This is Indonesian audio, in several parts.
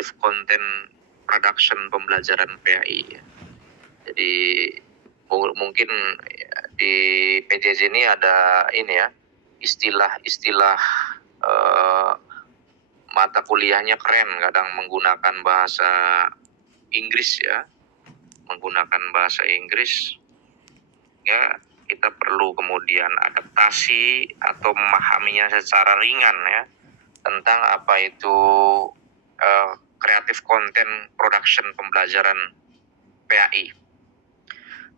Creative Content Production pembelajaran PAI. Jadi mungkin di PJJ ini ada ini ya, istilah-istilah mata kuliahnya keren, kadang menggunakan bahasa Inggris ya, ya kita perlu kemudian adaptasi atau memahaminya secara ringan ya, tentang apa itu Creative Content Production pembelajaran PAI.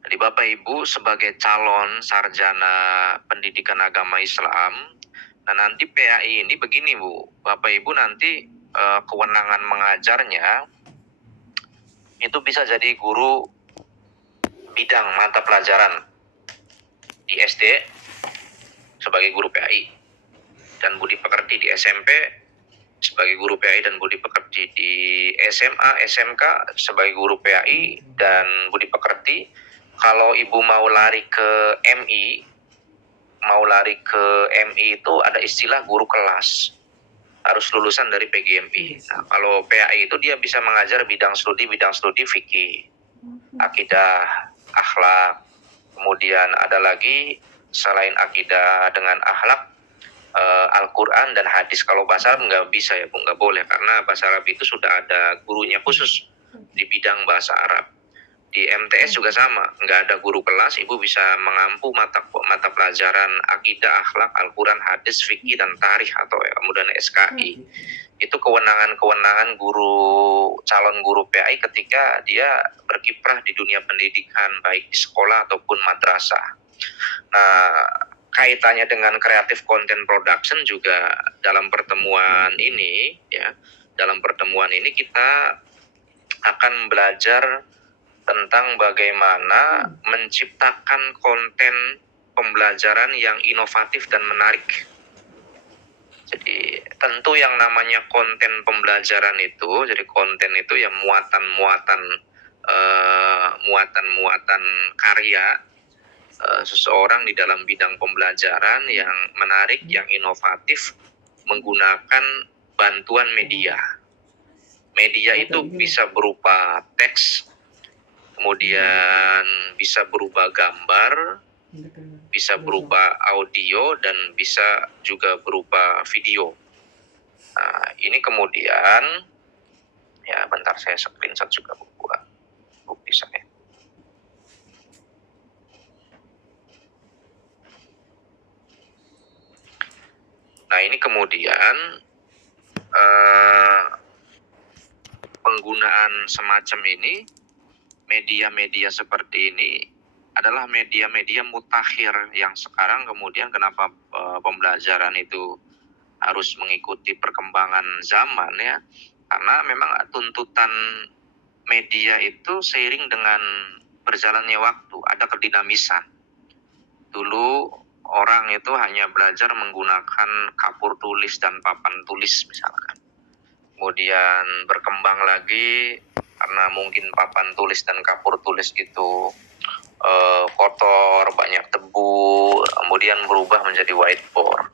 Jadi Bapak Ibu sebagai calon sarjana pendidikan agama Islam, nah nanti PAI ini begini Bu, Bapak Ibu nanti kewenangan mengajarnya itu bisa jadi guru bidang mata pelajaran di SD sebagai guru PAI, dan budi pekerti di SMP sebagai guru PAI dan budi pekerti di SMA, SMK sebagai guru PAI dan budi pekerti. Kalau Ibu mau lari ke MI itu ada istilah guru kelas, harus lulusan dari PGMI. Nah, kalau PAI itu dia bisa mengajar bidang studi fikih, akidah, akhlak. Kemudian ada lagi selain akidah dengan akhlak, Al-Quran dan hadis. Kalau bahasa Arab nggak bisa ya Bu, nggak boleh, karena bahasa Arab itu sudah ada gurunya khusus di bidang bahasa Arab. Di MTS juga sama, nggak ada guru kelas, Ibu bisa mengampu mata pelajaran akidah, akhlak, Al-Quran, hadis, fikih, dan tarikh atau kemudian SKI. Itu kewenangan calon guru PAI ketika dia berkiprah di dunia pendidikan, baik di sekolah ataupun madrasah. Nah, kaitannya dengan Creative Content Production juga dalam pertemuan ini kita akan belajar tentang bagaimana menciptakan konten pembelajaran yang inovatif dan menarik. Jadi tentu yang namanya konten pembelajaran itu, jadi konten itu ya muatan karya seseorang di dalam bidang pembelajaran yang menarik, yang inovatif, menggunakan bantuan media. Media itu bisa berupa teks, kemudian bisa berupa gambar, bisa berupa audio, dan bisa juga berupa video. Nah, ini kemudian, ya bentar saya screenshot juga buat bukti saya. Nah, ini kemudian penggunaan semacam ini, media-media seperti ini adalah media-media mutakhir yang sekarang kemudian kenapa pembelajaran itu harus mengikuti perkembangan zaman ya, karena memang tuntutan media itu seiring dengan berjalannya waktu, ada kedinamisan. Dulu orang itu hanya belajar menggunakan kapur tulis dan papan tulis misalkan. Kemudian berkembang lagi karena mungkin papan tulis dan kapur tulis itu kotor, banyak debu, kemudian berubah menjadi whiteboard,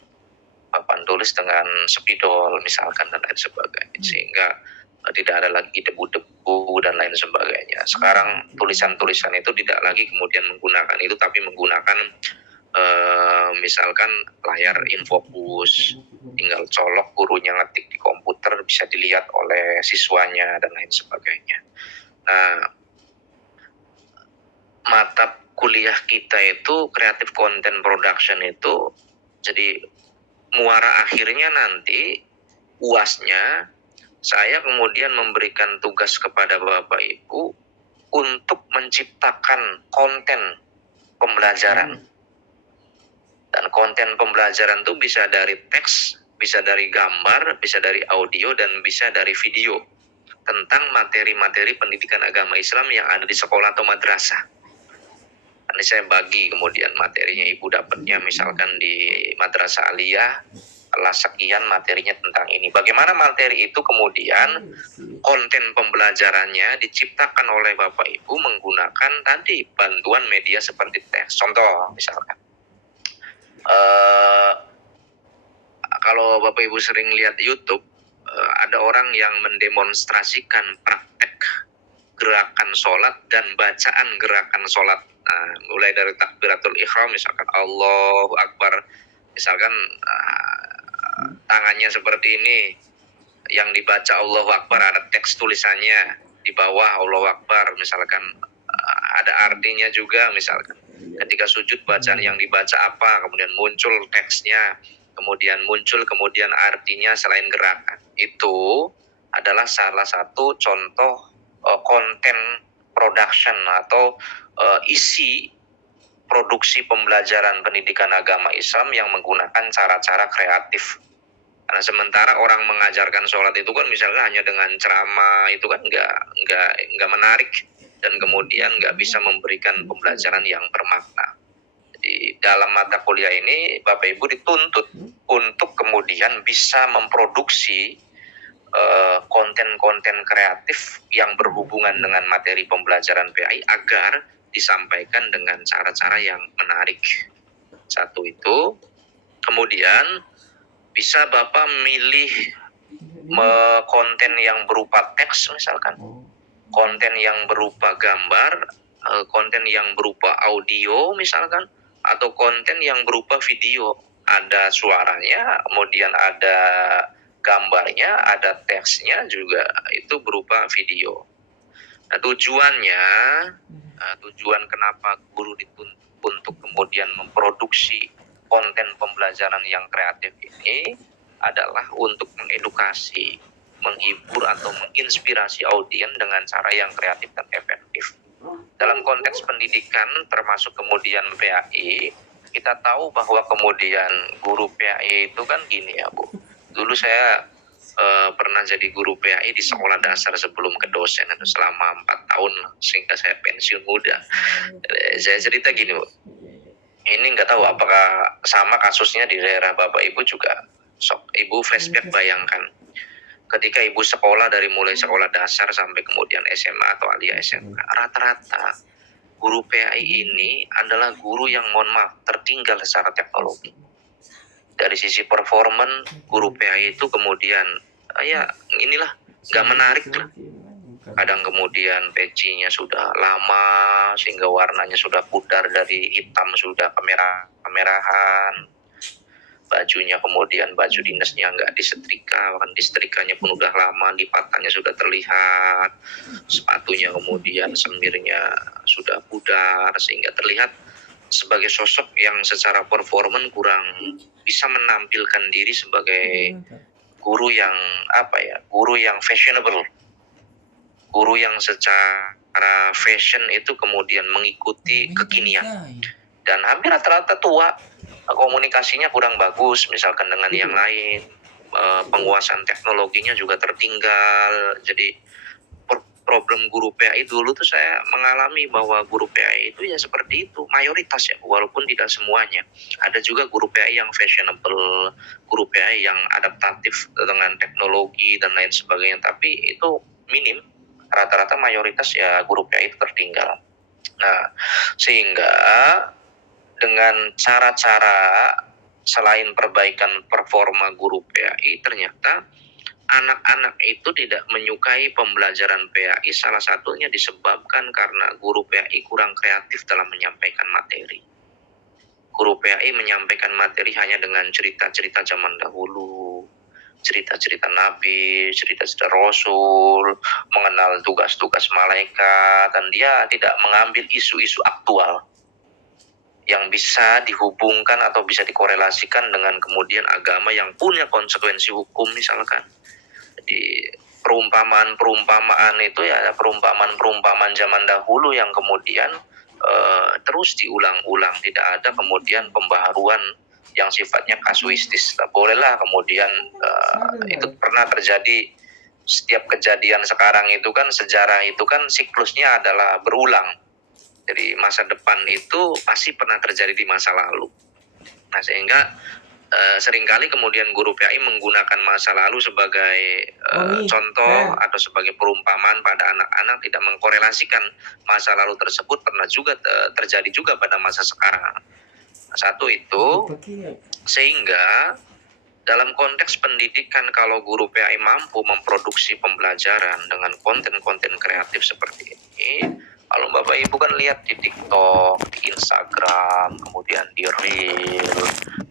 papan tulis dengan spidol misalkan dan lain sebagainya, sehingga tidak ada lagi debu-debu dan lain sebagainya. Sekarang tulisan-tulisan itu tidak lagi kemudian menggunakan itu, tapi menggunakan misalkan layar infocus, tinggal colok, gurunya ngetik di komputer, bisa dilihat oleh siswanya dan lain sebagainya. Nah, mata kuliah kita itu Creative Content Production itu, jadi muara akhirnya nanti UASnya saya kemudian memberikan tugas kepada Bapak Ibu untuk menciptakan konten pembelajaran. Dan konten pembelajaran itu bisa dari teks, bisa dari gambar, bisa dari audio, dan bisa dari video tentang materi-materi pendidikan agama Islam yang ada di sekolah atau madrasah. Nanti saya bagi kemudian materinya, Ibu dapatnya misalkan di madrasah aliyah kelas sekian materinya tentang ini. Bagaimana materi itu kemudian konten pembelajarannya diciptakan oleh Bapak Ibu menggunakan tadi bantuan media seperti teks. Contoh misalkan, kalau Bapak Ibu sering lihat YouTube, ada orang yang mendemonstrasikan praktek gerakan sholat dan bacaan gerakan sholat. Nah, mulai dari takbiratul ihram, misalkan Allahu Akbar, misalkan tangannya seperti ini, yang dibaca Allahu Akbar ada teks tulisannya di bawah Allahu Akbar, misalkan ada artinya juga, misalkan ketika sujud bacaan yang dibaca apa, kemudian muncul teksnya, kemudian muncul kemudian artinya selain gerakan. Itu adalah salah satu contoh konten production atau isi produksi pembelajaran pendidikan agama Islam yang menggunakan cara-cara kreatif. Karena sementara orang mengajarkan sholat itu kan misalnya hanya dengan ceramah, itu kan nggak menarik dan kemudian nggak bisa memberikan pembelajaran yang bermakna. Jadi dalam mata kuliah ini Bapak Ibu dituntut untuk kemudian bisa memproduksi konten-konten kreatif yang berhubungan dengan materi pembelajaran PAI agar disampaikan dengan cara-cara yang menarik. Satu itu. Kemudian bisa Bapak milih konten yang berupa teks, misalkan konten yang berupa gambar, konten yang berupa audio misalkan, atau konten yang berupa video, ada suaranya, kemudian ada gambarnya, ada teksnya juga, itu berupa video. Nah, tujuan kenapa guru dituntut untuk kemudian memproduksi konten pembelajaran yang kreatif ini adalah untuk mengedukasi, menghibur atau menginspirasi audiens dengan cara yang kreatif dan efektif. Dalam konteks pendidikan termasuk kemudian PAI, kita tahu bahwa kemudian guru PAI itu kan gini ya Bu. Dulu saya pernah jadi guru PAI di sekolah dasar sebelum ke dosen itu selama 4 tahun sehingga saya pensiun muda. Saya cerita gini Bu. Ini nggak tahu apakah sama kasusnya di daerah Bapak Ibu juga. Ibu flashback bayangkan ketika Ibu sekolah dari mulai sekolah dasar sampai kemudian SMA atau alia SMK, rata-rata guru PAI ini adalah guru yang mohon maaf tertinggal secara teknologi. Dari sisi performan guru PAI itu kemudian ya inilah nggak menarik lah. Kadang kemudian pecinya sudah lama sehingga warnanya sudah pudar dari hitam sudah kemerahan. Bajunya kemudian baju dinasnya nggak disetrika, bahkan disetrikanya pun udah lama, lipatannya sudah terlihat. Sepatunya kemudian semirnya sudah pudar sehingga terlihat sebagai sosok yang secara performan kurang bisa menampilkan diri sebagai guru yang guru yang fashionable, guru yang secara fashion itu kemudian mengikuti kekinian dan hampir rata-rata tua, komunikasinya kurang bagus misalkan dengan yang lain, penguasaan teknologinya juga tertinggal. Jadi problem guru PAI dulu tuh saya mengalami bahwa guru PAI itu ya seperti itu, mayoritas ya, walaupun tidak semuanya. Ada juga guru PAI yang fashionable, guru PAI yang adaptatif dengan teknologi dan lain sebagainya, tapi itu minim. Rata-rata mayoritas ya guru PAI itu tertinggal. Nah, sehingga dengan cara-cara selain perbaikan performa guru PAI, ternyata anak-anak itu tidak menyukai pembelajaran PAI. Salah satunya disebabkan karena guru PAI kurang kreatif dalam menyampaikan materi. Guru PAI menyampaikan materi hanya dengan cerita-cerita zaman dahulu, cerita-cerita Nabi, cerita-cerita Rasul, mengenal tugas-tugas malaikat, dan dia tidak mengambil isu-isu aktual yang bisa dihubungkan atau bisa dikorelasikan dengan kemudian agama yang punya konsekuensi hukum misalkan. Jadi perumpamaan itu ya perumpamaan zaman dahulu yang kemudian terus diulang-ulang, tidak ada kemudian pembaharuan yang sifatnya kasuistis. Bolehlah kemudian itu pernah terjadi. Setiap kejadian sekarang itu kan sejarah itu kan siklusnya adalah berulang. Jadi masa depan itu pasti pernah terjadi di masa lalu. Nah sehingga seringkali kemudian guru PAI menggunakan masa lalu sebagai contoh atau sebagai perumpamaan pada anak-anak, tidak mengkorelasikan masa lalu tersebut pernah juga terjadi juga pada masa sekarang. Nah, satu itu, sehingga dalam konteks pendidikan, kalau guru PAI mampu memproduksi pembelajaran dengan konten-konten kreatif seperti ini, kalau Bapak Ibu kan lihat di TikTok, di Instagram, kemudian di Reel,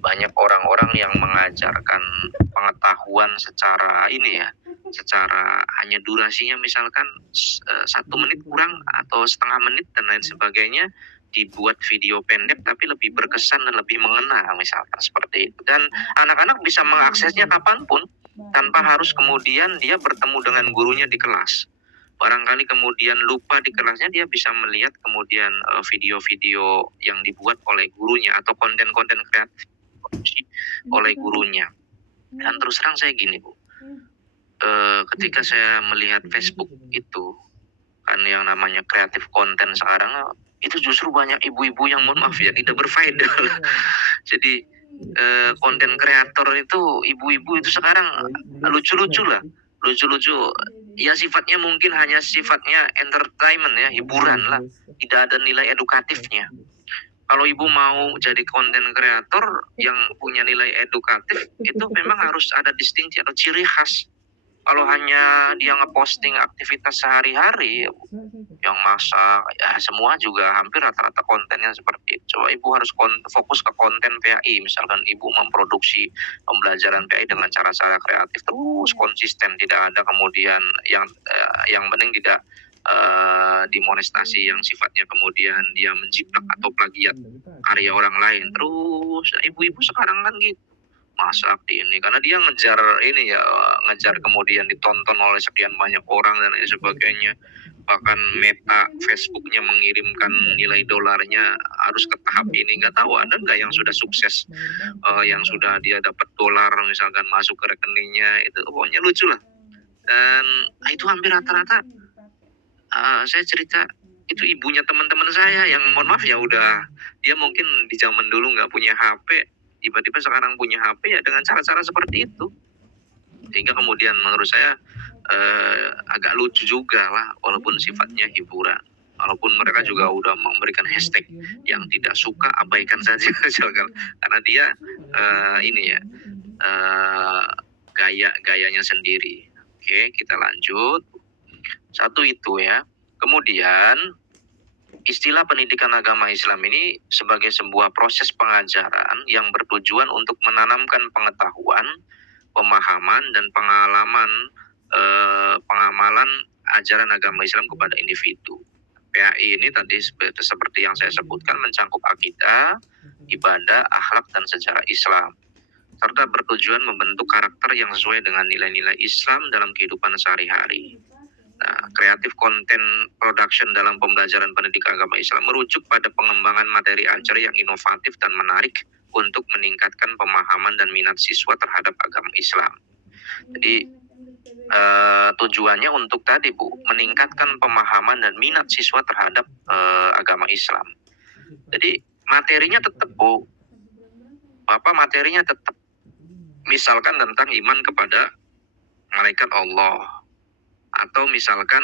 banyak orang-orang yang mengajarkan pengetahuan secara ini ya, secara hanya durasinya misalkan 1 menit kurang atau setengah menit dan lain sebagainya, dibuat video pendek tapi lebih berkesan dan lebih mengena misalkan seperti itu. Dan anak-anak bisa mengaksesnya kapanpun tanpa harus kemudian dia bertemu dengan gurunya di kelas. Barangkali kemudian lupa di kelasnya, dia bisa melihat kemudian video-video yang dibuat oleh gurunya atau konten-konten kreatif oleh gurunya. Dan terus terang saya gini Bu, ketika saya melihat Facebook itu kan yang namanya kreatif konten sekarang, itu justru banyak ibu-ibu yang mohon maaf ya tidak berfaedah. Jadi konten kreator itu ibu-ibu itu sekarang lucu-lucu lah, lucu-lucu ya, sifatnya mungkin hanya sifatnya entertainment ya, hiburan lah, tidak ada nilai edukatifnya. Kalau ibu mau jadi konten kreator yang punya nilai edukatif, itu memang harus ada distingsi atau ciri khas. Kalau hanya dia ngeposting aktivitas sehari-hari, yang masak, ya semua juga hampir rata-rata kontennya seperti itu. Coba ibu harus fokus ke konten PAI, misalkan ibu memproduksi pembelajaran PAI dengan cara-cara kreatif, terus konsisten, tidak ada kemudian yang penting tidak dimonetasi yang sifatnya kemudian dia menjiplak atau plagiat karya orang lain. Terus ibu-ibu sekarang kan gitu, masak di ini karena dia ngejar ini ya, ngejar kemudian ditonton oleh sekian banyak orang dan lain sebagainya. Bahkan Meta Facebooknya mengirimkan nilai dolarnya harus ke tahap ini. Nggak tahu ada nggak yang sudah sukses, yang sudah dia dapat dolar misalkan masuk ke rekeningnya, itu pokoknya lucu lah. Dan itu hampir rata-rata saya cerita itu ibunya teman-teman saya yang mohon maaf ya, udah dia mungkin di zaman dulu nggak punya HP, tiba-tiba sekarang punya HP ya dengan cara-cara seperti itu. Sehingga kemudian menurut saya agak lucu juga lah, walaupun sifatnya hiburan. Walaupun mereka juga udah memberikan hashtag yang tidak suka abaikan saja misalkan, karena dia ini ya gaya-gayanya sendiri. Oke, kita lanjut. Satu itu ya. Kemudian istilah pendidikan agama Islam ini sebagai sebuah proses pengajaran yang bertujuan untuk menanamkan pengetahuan, pemahaman, dan pengamalan ajaran agama Islam kepada individu. PAI ini tadi seperti yang saya sebutkan mencakup akidah, ibadah, akhlak, dan sejarah Islam, serta bertujuan membentuk karakter yang sesuai dengan nilai-nilai Islam dalam kehidupan sehari-hari. Nah, kreatif content production dalam pembelajaran pendidikan agama Islam merujuk pada pengembangan materi ajar yang inovatif dan menarik untuk meningkatkan pemahaman dan minat siswa terhadap agama Islam. Jadi tujuannya untuk tadi Bu, meningkatkan pemahaman dan minat siswa terhadap agama Islam. Jadi materinya tetap Bu, materinya tetap, misalkan tentang iman kepada malaikat Allah, atau misalkan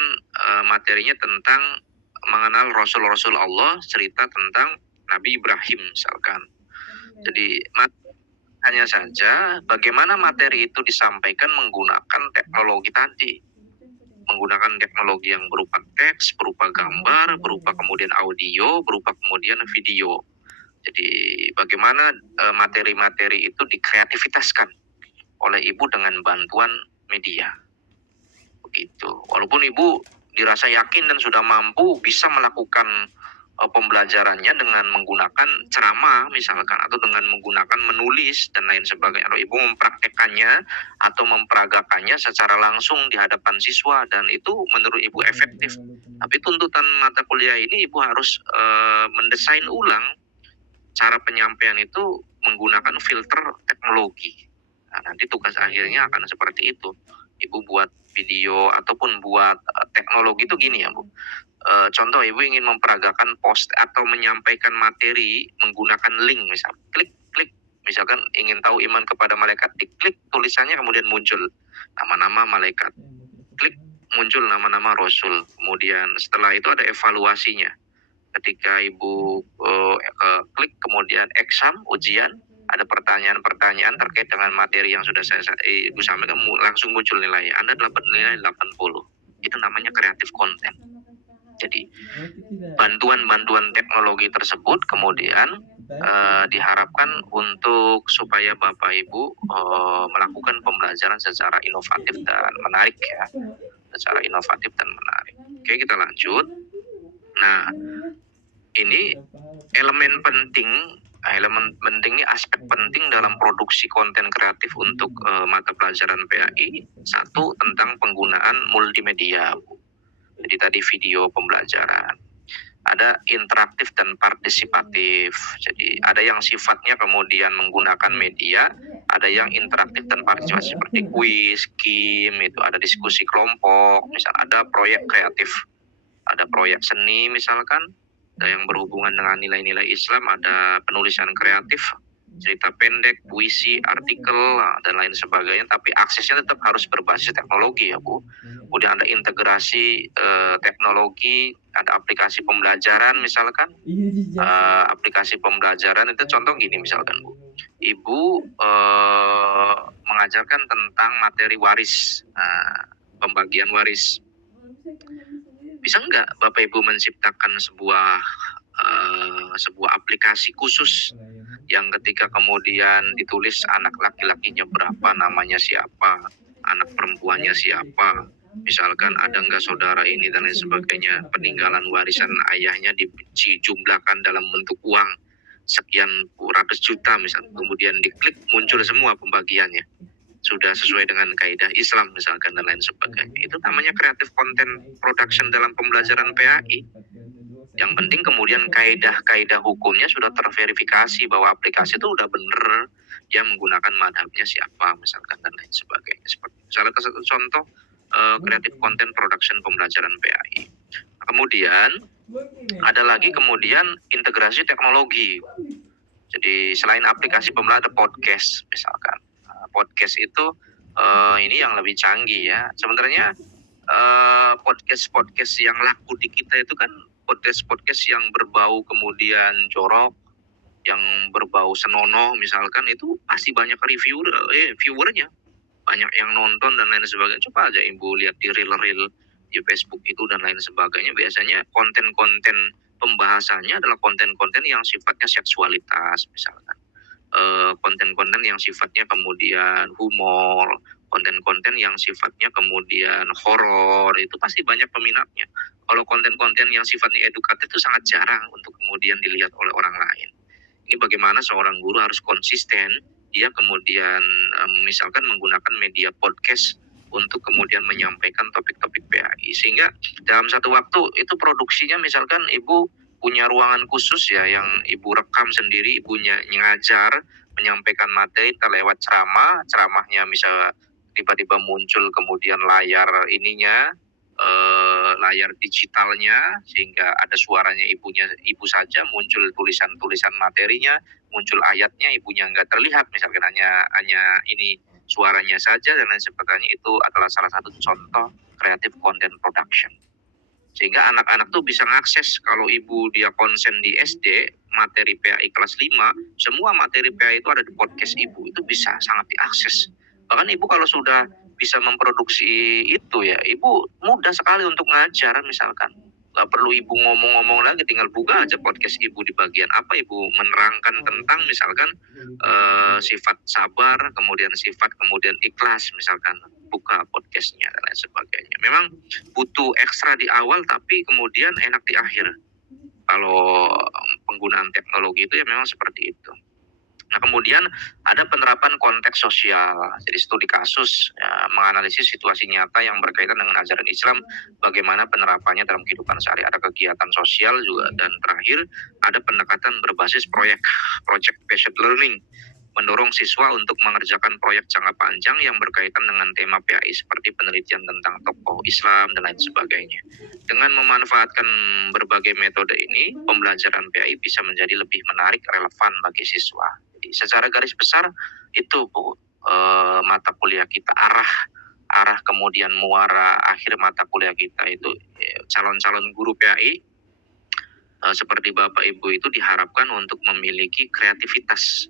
materinya tentang mengenal Rasul-Rasul Allah, cerita tentang Nabi Ibrahim misalkan. Jadi hanya saja bagaimana materi itu disampaikan menggunakan teknologi tadi, menggunakan teknologi yang berupa teks, berupa gambar, berupa kemudian audio, berupa kemudian video. Jadi bagaimana materi-materi itu dikreativitaskan oleh ibu dengan bantuan media. Begitu. Walaupun ibu dirasa yakin dan sudah mampu bisa melakukan pembelajarannya dengan menggunakan ceramah misalkan, atau dengan menggunakan menulis dan lain sebagainya. Kalau ibu mempraktekannya atau memperagakannya secara langsung di hadapan siswa, dan itu menurut ibu efektif. Tapi tuntutan mata kuliah ini ibu harus mendesain ulang cara penyampaian itu menggunakan filter teknologi. Nah, nanti tugas akhirnya akan seperti itu. Ibu buat video ataupun buat teknologi itu gini ya Bu. Contoh ibu ingin memperagakan post atau menyampaikan materi menggunakan link, misal klik, misalkan ingin tahu iman kepada malaikat, diklik tulisannya kemudian muncul nama-nama malaikat, klik muncul nama-nama Rasul, kemudian setelah itu ada evaluasinya. Ketika ibu klik kemudian exam, ujian, ada pertanyaan-pertanyaan terkait dengan materi yang sudah Ibu sampaikan, langsung muncul nilai. Anda dapat nilai 80. Itu namanya kreatif konten. Jadi bantuan-bantuan teknologi tersebut kemudian diharapkan untuk supaya Bapak Ibu melakukan pembelajaran secara inovatif dan menarik ya, secara inovatif dan menarik. Oke, kita lanjut. Nah, ini elemen penting ini aspek penting dalam produksi konten kreatif untuk mata pelajaran PAI. Satu, tentang penggunaan multimedia. Jadi tadi video pembelajaran. Ada interaktif dan partisipatif. Jadi ada yang sifatnya kemudian menggunakan media, ada yang interaktif dan partisipatif seperti kuis, game, itu ada diskusi kelompok, misal ada proyek kreatif, ada proyek seni misalkan, ada yang berhubungan dengan nilai-nilai Islam, ada penulisan kreatif, cerita pendek, puisi, artikel, dan lain sebagainya. Tapi aksesnya tetap harus berbasis teknologi ya Bu. Kemudian ada integrasi teknologi, ada aplikasi pembelajaran misalkan. Aplikasi pembelajaran itu contoh gini misalkan Bu. Ibu mengajarkan tentang materi waris, pembagian waris. Bisa nggak Bapak Ibu menciptakan sebuah aplikasi khusus yang ketika kemudian ditulis anak laki-lakinya berapa, namanya siapa, anak perempuannya siapa, misalkan ada nggak saudara ini dan lain sebagainya, peninggalan warisan ayahnya dijumlahkan dalam bentuk uang sekian ratus juta misalkan, kemudian diklik muncul semua pembagiannya sudah sesuai dengan kaidah Islam misalkan dan lain sebagainya. Itu namanya creative content production dalam pembelajaran PAI. Yang penting kemudian kaidah-kaidah hukumnya sudah terverifikasi bahwa aplikasi itu udah bener, dia menggunakan madhabnya siapa misalkan dan lain sebagainya. Seperti salah satu contoh creative content production pembelajaran PAI. Kemudian ada lagi kemudian integrasi teknologi. Jadi selain aplikasi pembelajaran, ada podcast misalkan. Podcast itu ini yang lebih canggih ya. Sebenarnya podcast yang laku di kita itu kan podcast yang berbau kemudian jorok, yang berbau senonoh misalkan, itu pasti banyak viewernya, banyak yang nonton dan lain sebagainya. Coba aja Ibu lihat di reel di Facebook itu dan lain sebagainya. Biasanya konten-konten pembahasannya adalah konten-konten yang sifatnya seksualitas misalkan. Konten-konten yang sifatnya kemudian humor, konten-konten yang sifatnya kemudian horor, itu pasti banyak peminatnya. Kalau konten-konten yang sifatnya edukatif itu sangat jarang untuk kemudian dilihat oleh orang lain. Ini bagaimana seorang guru harus konsisten, dia kemudian misalkan menggunakan media podcast untuk kemudian menyampaikan topik-topik PAI. Sehingga dalam satu waktu itu produksinya misalkan Ibu punya ruangan khusus ya yang Ibu rekam sendiri, Ibunya ngajar, menyampaikan materi lewat ceramahnya bisa tiba-tiba muncul kemudian layar ininya, layar digitalnya, sehingga ada suaranya Ibu saja, muncul tulisan-tulisan materinya, muncul ayatnya, Ibunya nggak terlihat, misalkan hanya ini suaranya saja dan lain sebagainya. Itu adalah salah satu contoh creative content production. Sehingga anak-anak tuh bisa mengakses, kalau Ibu dia konsen di SD, materi PAI kelas 5, semua materi PAI itu ada di podcast Ibu, itu bisa sangat diakses. Bahkan Ibu kalau sudah bisa memproduksi itu ya, Ibu mudah sekali untuk ngajar misalkan. Gak perlu Ibu ngomong-ngomong lagi, tinggal buka aja podcast Ibu di bagian apa, Ibu menerangkan tentang misalkan sifat sabar, kemudian sifat kemudian ikhlas misalkan, buka podcastnya dan lain sebagainya. Memang butuh ekstra di awal tapi kemudian enak di akhir. Kalau penggunaan teknologi itu ya memang seperti itu. Nah, kemudian ada penerapan konteks sosial. Jadi studi kasus ya, menganalisis situasi nyata yang berkaitan dengan ajaran Islam, bagaimana penerapannya dalam kehidupan sehari. Ada kegiatan sosial juga, dan terakhir ada pendekatan berbasis project based learning, mendorong siswa untuk mengerjakan proyek jangka panjang yang berkaitan dengan tema PAI seperti penelitian tentang tokoh Islam dan lain sebagainya. Dengan memanfaatkan berbagai metode ini, pembelajaran PAI bisa menjadi lebih menarik, relevan bagi siswa. Jadi secara garis besar itu Bu, mata kuliah kita, arah kemudian muara akhir mata kuliah kita itu calon-calon guru PAI seperti Bapak Ibu itu diharapkan untuk memiliki kreativitas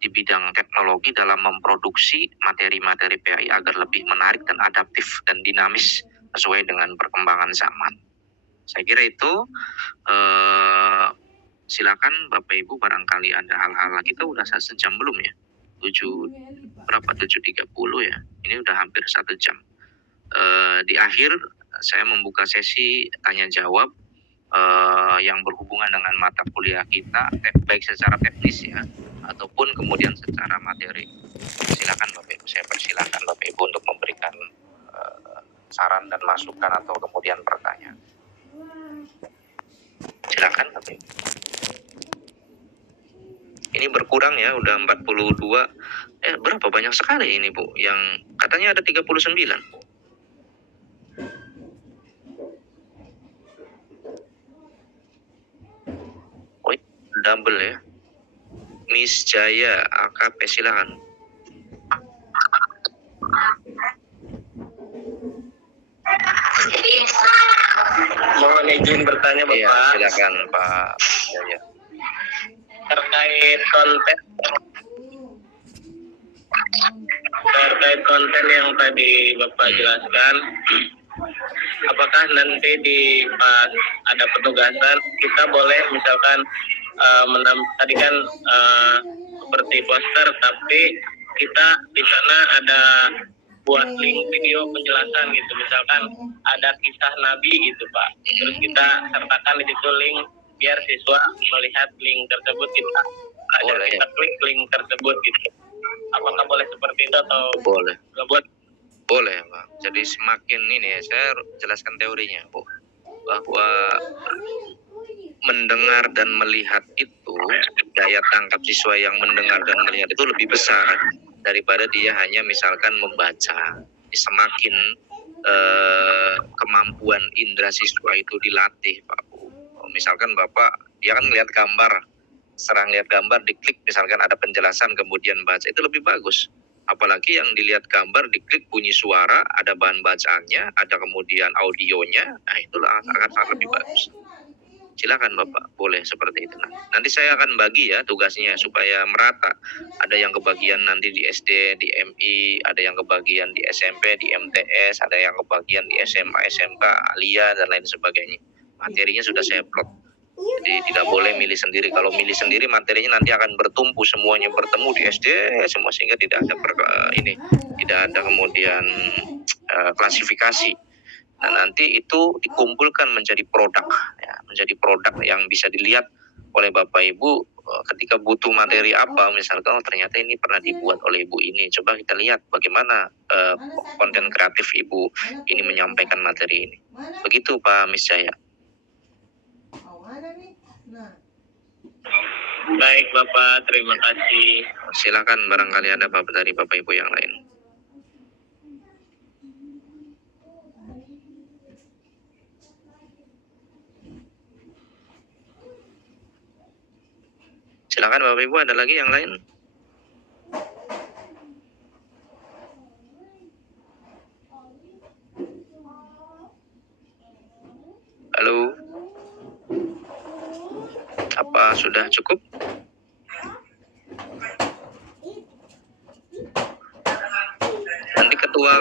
di bidang teknologi dalam memproduksi materi-materi PAI agar lebih menarik dan adaptif dan dinamis sesuai dengan perkembangan zaman. Saya kira itu. Silakan Bapak Ibu, barangkali ada hal-hal, kita udah sejam belum ya? 7.30 ya. Ini udah hampir 1 jam. Di akhir saya membuka sesi tanya jawab yang berhubungan dengan mata kuliah kita, baik secara teknis ya, ataupun kemudian secara materi. Silakan Bapak Ibu, saya persilakan Bapak Ibu untuk memberikan saran dan masukan atau kemudian pertanyaan. Silakan Bapak Ibu. Ini berkurang ya, udah 42. Berapa banyak sekali ini Bu? Yang katanya ada 39. Oh, double ya. Miss Jaya, AKP, silakan. Mohon izin bertanya Bapak. Iya, silakan Pak Jaya. Terkait konten yang tadi Bapak jelaskan, apakah nanti pas ada petugasan kita boleh misalkan tadi kan seperti poster, tapi kita di sana ada buat link video penjelasan gitu, misalkan ada kisah Nabi gitu Pak, terus kita sertakan di situ link biar siswa melihat link tersebut, kita klik link tersebut gitu. Apakah boleh seperti itu atau boleh? Boleh Pak. Jadi semakin ini ya, saya jelaskan teorinya Bu, bahwa mendengar dan melihat itu, daya tangkap siswa yang mendengar dan melihat itu lebih besar daripada dia hanya misalkan membaca. Semakin kemampuan indera siswa itu dilatih Pak Bu. Misalkan Bapak, dia kan lihat gambar, serang lihat gambar, diklik misalkan ada penjelasan kemudian baca, itu lebih bagus. Apalagi yang dilihat gambar, diklik bunyi suara, ada bahan bacaannya, ada kemudian audionya, nah itulah akan sangat lebih bagus. Silakan Bapak, boleh seperti itu. Nanti saya akan bagi ya tugasnya supaya merata. Ada yang kebagian nanti di SD, di MI, ada yang kebagian di SMP, di MTS, ada yang kebagian di SMA, SMK, Alia, dan lain sebagainya. Materinya sudah saya plot. Jadi tidak boleh milih sendiri. Kalau milih sendiri materinya nanti akan bertumpu, semuanya bertemu di SD semua, sehingga tidak ada kemudian klasifikasi. Nah, nanti itu dikumpulkan menjadi produk ya, menjadi produk yang bisa dilihat oleh Bapak Ibu ketika butuh materi apa, misalkan ternyata ini pernah dibuat oleh Ibu ini, coba kita lihat bagaimana konten kreatif Ibu ini menyampaikan materi ini. Begitu Pak Miss Jaya. Baik Bapak, terima kasih. Silakan barangkali ada dari Bapak Ibu yang lain. Silakan Bapak Ibu, ada lagi yang lain? Halo? Apa sudah cukup? Nanti ketua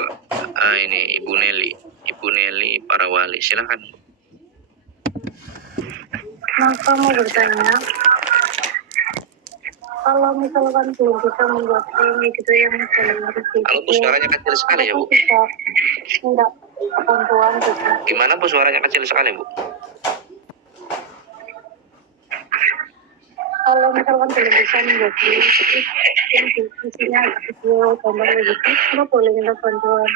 ini Ibu Nelly Parawali, silakan. Maka mau bertanya, kalau misalkan belum bisa membuat film gitu yang harus Halo Bu, suaranya kecil sekali ya Bu. Bisa enggak bantuan gitu. Gimana Bu, suaranya kecil sekali Bu? Kalau misalkan belum bisa membuat film yang isinya video gambar gitu, nggak boleh minta bantuan.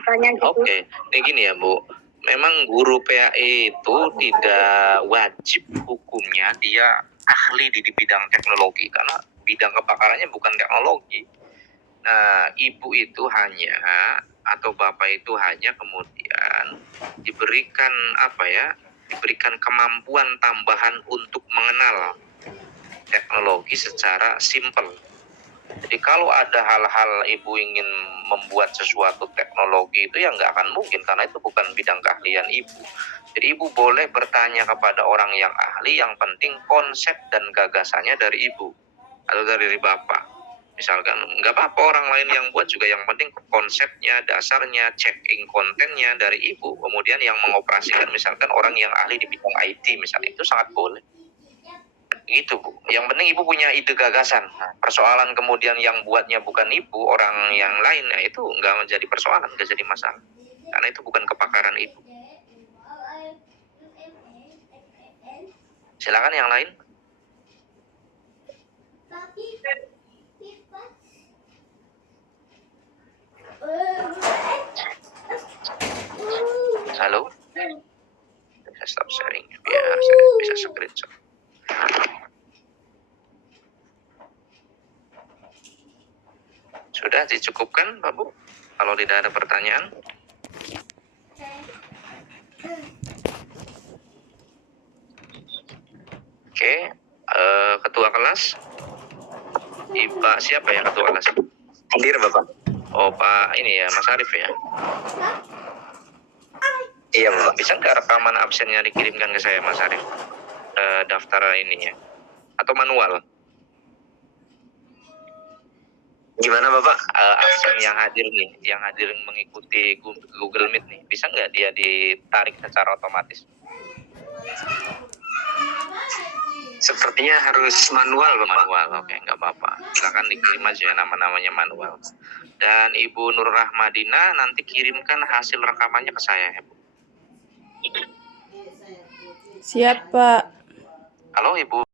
Tanya gitu. Oke, ini gini ya Bu. Memang guru PAI itu tidak wajib hukumnya dia ahli di bidang teknologi, karena bidang kebakarannya bukan teknologi. Nah, Ibu itu hanya atau Bapak itu hanya kemudian diberikan diberikan kemampuan tambahan untuk mengenal teknologi secara simpel. Jadi kalau ada hal-hal Ibu ingin membuat sesuatu teknologi itu ya nggak akan mungkin, karena itu bukan bidang keahlian Ibu. Jadi Ibu boleh bertanya kepada orang yang ahli, yang penting konsep dan gagasannya dari Ibu atau dari Bapak. Misalkan nggak apa-apa orang lain yang buat juga, yang penting konsepnya, dasarnya, checking kontennya dari ibu, kemudian yang mengoperasikan misalkan orang yang ahli di bidang IT misalnya, itu sangat boleh. Gitu Bu. Yang penting ibu punya ide gagasan. Nah, persoalan kemudian yang buatnya bukan ibu, orang yang lain, ya itu nggak menjadi persoalan, nggak jadi masalah. Karena itu bukan kepakaran ibu. Silakan yang lain. Halo. Saya stop sharing biar saya bisa screenshot. Sudah dicukupkan Pak Bu? Kalau tidak ada pertanyaan. Oke, ketua kelas. Pak siapa ya ketua kelas? Hadir Bapak. Oh Pak ini ya, Mas Arif ya. Iya Bapak. Bisa nggak rekaman absennya dikirimkan ke saya Mas Arif? Daftar ininya atau manual? Gimana Bapak? Absen yang hadir nih, yang hadir mengikuti Google Meet nih, bisa nggak dia ditarik secara otomatis? Sepertinya harus manual Bapak. Manual, oke, nggak apa-apa. Silakan dikirim aja nama-namanya manual. Dan Ibu Nur Rahmadina nanti kirimkan hasil rekamannya ke saya ya Bu. Siap, Pak. Halo Ibu.